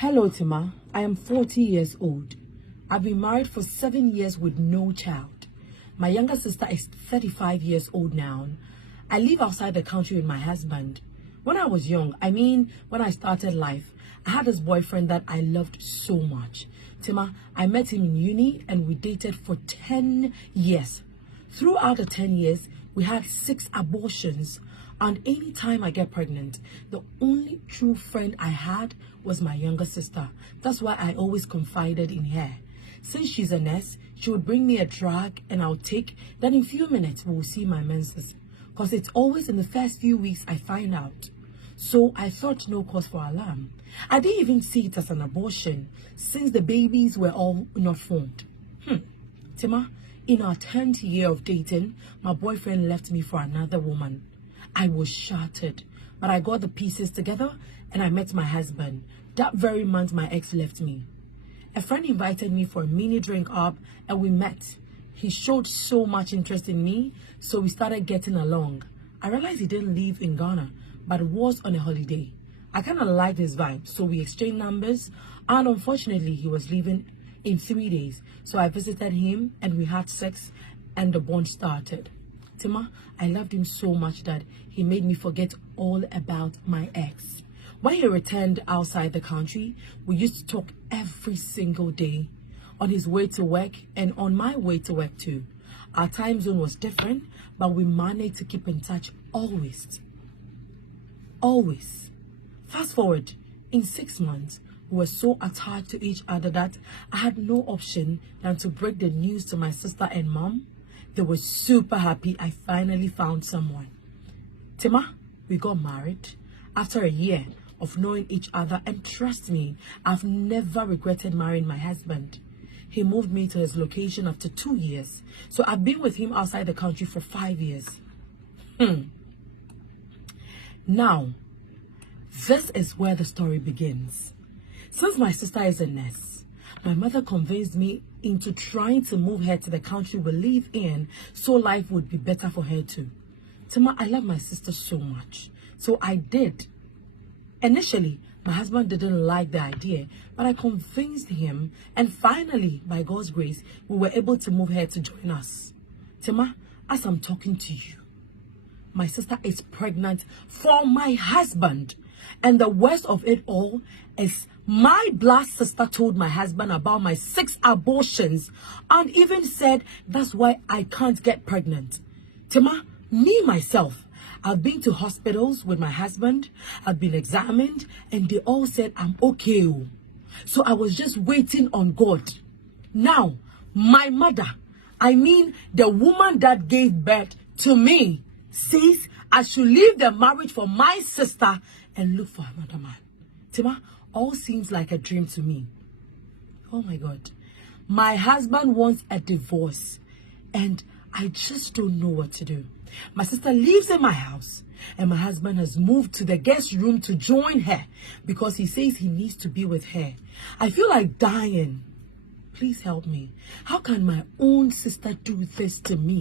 Hello, Tima. I am 40 years old. I've been married for 7 years with no child. My younger sister is 35 years old now. I live outside the country with my husband. When I was young, when I started life, I had this boyfriend that I loved so much. Tima, I met him in uni and we dated for 10 years. Throughout the 10 years, we had 6 abortions. And anytime I get pregnant, the only true friend I had was my younger sister. That's why I always confided in her. Since she's a nurse, she would bring me a drug and I'll take. Then in a few minutes, we will see my menses. Because it's always in the first few weeks I find out. So I thought no cause for alarm. I didn't even see it as an abortion since the babies were all not formed. Tima, in our 10th year of dating, my boyfriend left me for another woman. I was shattered, but I got the pieces together and I met my husband. That very month, my ex left me. A friend invited me for a mini drink up and we met. He showed so much interest in me, so we started getting along. I realized he didn't live in Ghana, but was on a holiday. I kind of liked his vibe, so we exchanged numbers, and unfortunately, he was leaving in 3 days. So I visited him and we had sex and the bond started. Tima, I loved him so much that he made me forget all about my ex. When he returned outside the country, we used to talk every single day, on his way to work and on my way to work too. Our time zone was different, but we managed to keep in touch always. Always. Fast forward, in 6 months, we were so attached to each other that I had no option than to break the news to my sister and mom. They were super happy I finally found someone. Tima, we got married after a year of knowing each other, and trust me, I've never regretted marrying my husband. He moved me to his location after 2 years, so I've been with him outside the country for 5 years. Now, this is where the story begins. Since my sister is a nurse, my mother convinced me into trying to move her to the country we live in so life would be better for her too. Tima, I love my sister so much, so I did. Initially, my husband didn't like the idea, but I convinced him, and finally, by God's grace, we were able to move her to join us. Tima, as I'm talking to you, my sister is pregnant for my husband. And the worst of it all is my blood sister told my husband about my 6 abortions and even said that's why I can't get pregnant. Tima, me myself, I've been to hospitals with my husband, I've been examined, and they all said I'm okay. So I was just waiting on God. Now, my mother, the woman that gave birth to me, says I should leave the marriage for my sister and look for another man. Tima, all seems like a dream to me. Oh my God. My husband wants a divorce and I just don't know what to do. My sister lives in my house and my husband has moved to the guest room to join her because he says he needs to be with her. I feel like dying. Please help me. How can my own sister do this to me?